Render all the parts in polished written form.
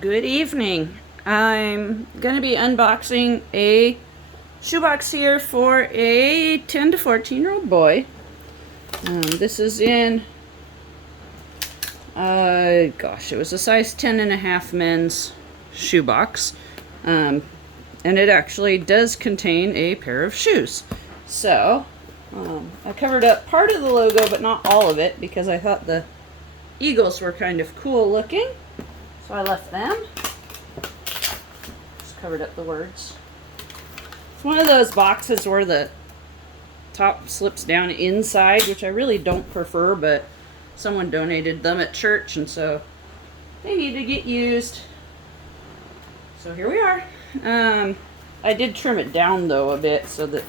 Good evening. I'm going to be unboxing a shoebox here for a 10 to 14-year-old boy. This is in, it was a size 10.5 men's shoebox. And it actually does contain a pair of shoes. So, I covered up part of the logo, but not all of it, because I thought the eagles were kind of cool looking. So I left them. Just covered up the words. It's one of those boxes where the top slips down inside, which I really don't prefer, but someone donated them at church, and so they need to get used. So here we are. I did trim it down though a bit so that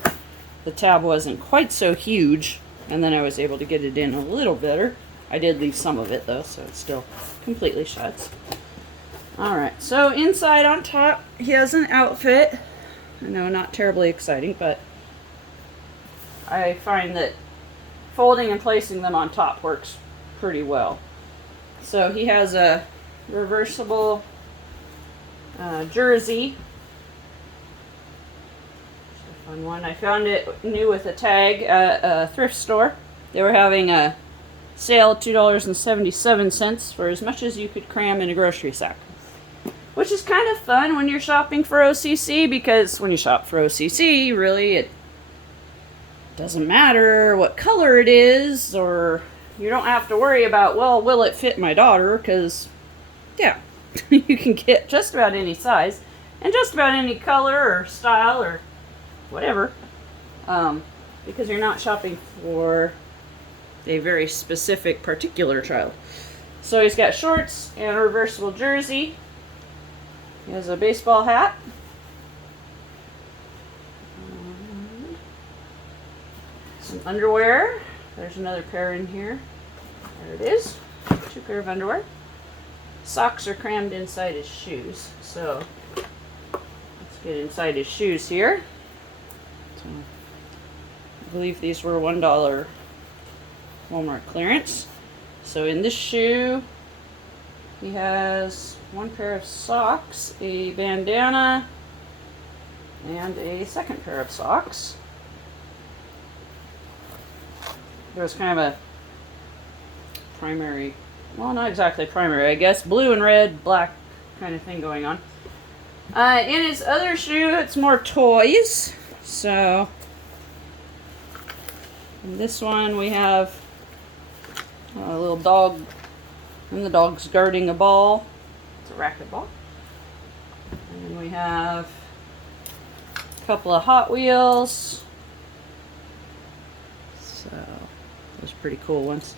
the tab wasn't quite so huge, and then I was able to get it in a little better. I did leave some of it though, so it still completely shuts. Alright, so inside on top, he has an outfit. I know, not terribly exciting, but I find that folding and placing them on top works pretty well. So he has a reversible jersey. It's a fun one. I found it new with a tag at a thrift store. They were having a sale at $2.77 for as much as you could cram in a grocery sack. Which is kind of fun when you're shopping for OCC, because when you shop for OCC, really, it doesn't matter what color it is, or you don't have to worry about, well, will it fit my daughter? Because, yeah, you can get just about any size and just about any color or style or whatever, because you're not shopping for a very specific particular child. So he's got shorts and a reversible jersey. He has a baseball hat. Some underwear. There's another pair in here. There it is. 2 pair of underwear. Socks are crammed inside his shoes. So let's get inside his shoes here. So, I believe these were $1 Walmart clearance. So in this shoe, he has 1 pair of socks, a bandana, and a second pair of socks. There's kind of a primary, well, not exactly primary, I guess, blue and red, black kind of thing going on. In his other shoe, it's more toys. So, in this one we have a little dog, and the dog's guarding a ball. It's a racquetball. And then we have a couple of Hot Wheels. So, those are pretty cool ones.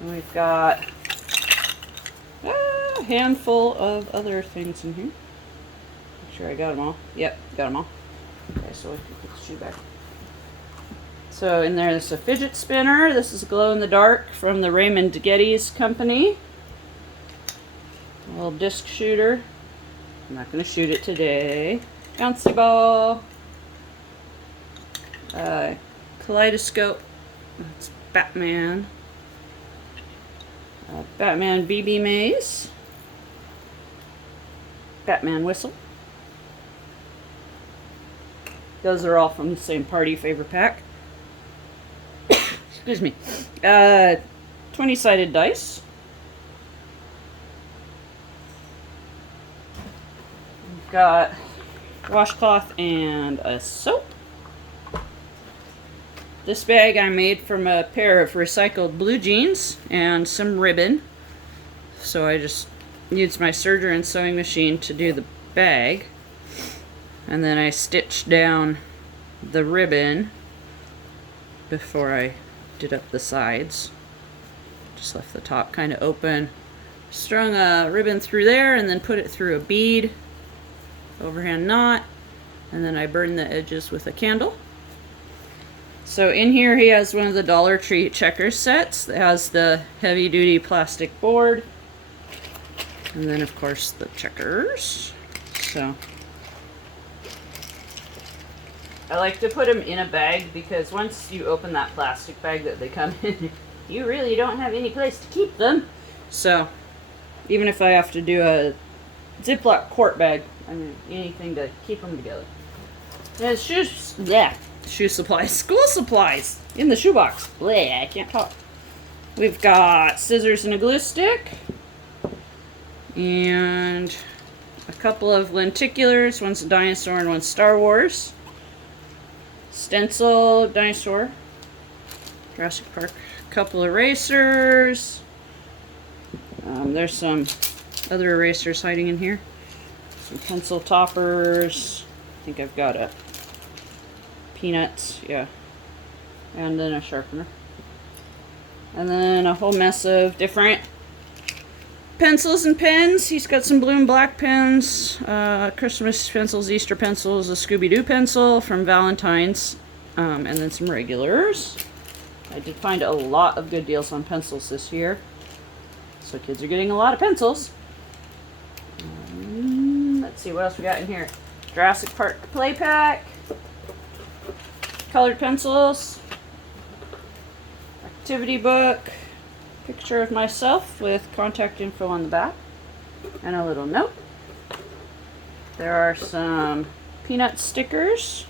And we've got a handful of other things in here. Make sure I got them all. Yep, got them all. Okay, so we can put the shoe back. So in there's a fidget spinner. This is glow in the dark from the Raymond Geddes company. A little disc shooter. I'm not going to shoot it today. Bouncy ball. Kaleidoscope. That's Batman. Batman BB maze. Batman whistle. Those are all from the same party favor pack. Excuse me. 20-sided dice. We've got washcloth and a soap. This bag I made from a pair of recycled blue jeans and some ribbon. So I just used my serger and sewing machine to do the bag. And then I stitched down the ribbon before I did up the sides. Just left the top kind of open. Strung a ribbon through there and then put it through a bead, overhand knot, and then I burned the edges with a candle. So in here he has one of the Dollar Tree checkers sets that has the heavy duty plastic board, and then of course the checkers. So I like to put them in a bag because once you open that plastic bag that they come in, you really don't have any place to keep them. So Even if I have to do a Ziploc quart bag, I mean, anything to keep them together. There's shoes, yeah, shoe supplies, school supplies in the shoebox. Bleh, I can't talk. We've got scissors and a glue stick, and a couple of lenticulars. One's a dinosaur and one's Star Wars. Stencil, dinosaur, Jurassic Park. A couple erasers. There's some other erasers hiding in here. Some pencil toppers. I think I've got a peanuts, yeah. And then a sharpener. And then a whole mess of different pencils and pens. He's got some blue and black pens, Christmas pencils, Easter pencils, a Scooby-Doo pencil from Valentine's, and then some regulars. I did find a lot of good deals on pencils this year. So kids are getting a lot of pencils. Let's see what else we got in here. Jurassic Park play pack. Colored pencils. Activity book. Picture of myself with contact info on the back. And a little note. There are some peanut stickers.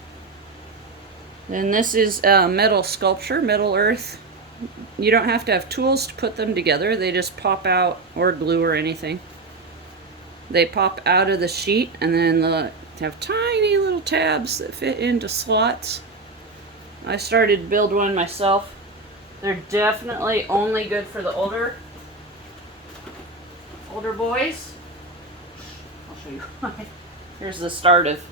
Then this is a metal sculpture, Metal Earth. You don't have to have tools to put them together. They just pop out, or glue or anything. They pop out of the sheet, and then they have tiny little tabs that fit into slots. I started to build one myself. They're definitely only good for the older boys. I'll show you why. Here's the start of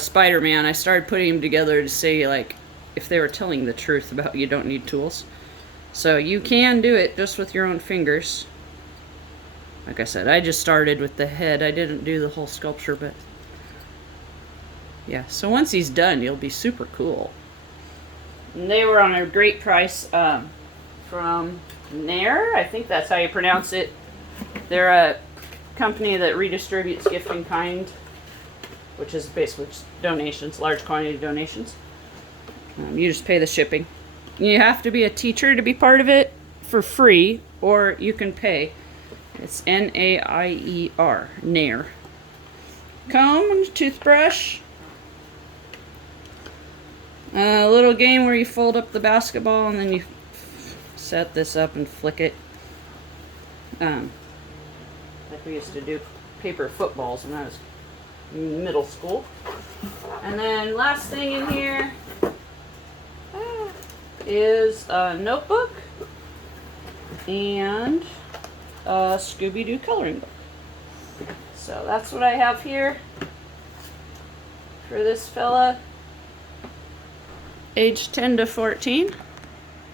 Spider-Man. I started putting them together to see, like, if they were telling the truth about you don't need tools. So you can do it just with your own fingers. Like I said, I just started with the head. I didn't do the whole sculpture, but yeah. So once he's done, he'll be super cool. And they were on a great price from Nair. I think that's how you pronounce it. They're a company that redistributes gift in kind, which is basically just donations, large quantity donations. You just pay the shipping. You have to be a teacher to be part of it for free, or you can pay. It's N-A-I-E-R, Nair. Comb and toothbrush. A little game where you fold up the basketball and then you set this up and flick it. Like we used to do paper footballs when I was in middle school. And then last thing in here is a notebook and a Scooby-Doo coloring book. So that's what I have here for this fella, age 10 to 14.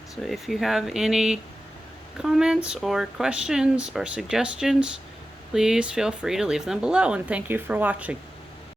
So if you have any comments or questions or suggestions, please feel free to leave them below, and thank you for watching.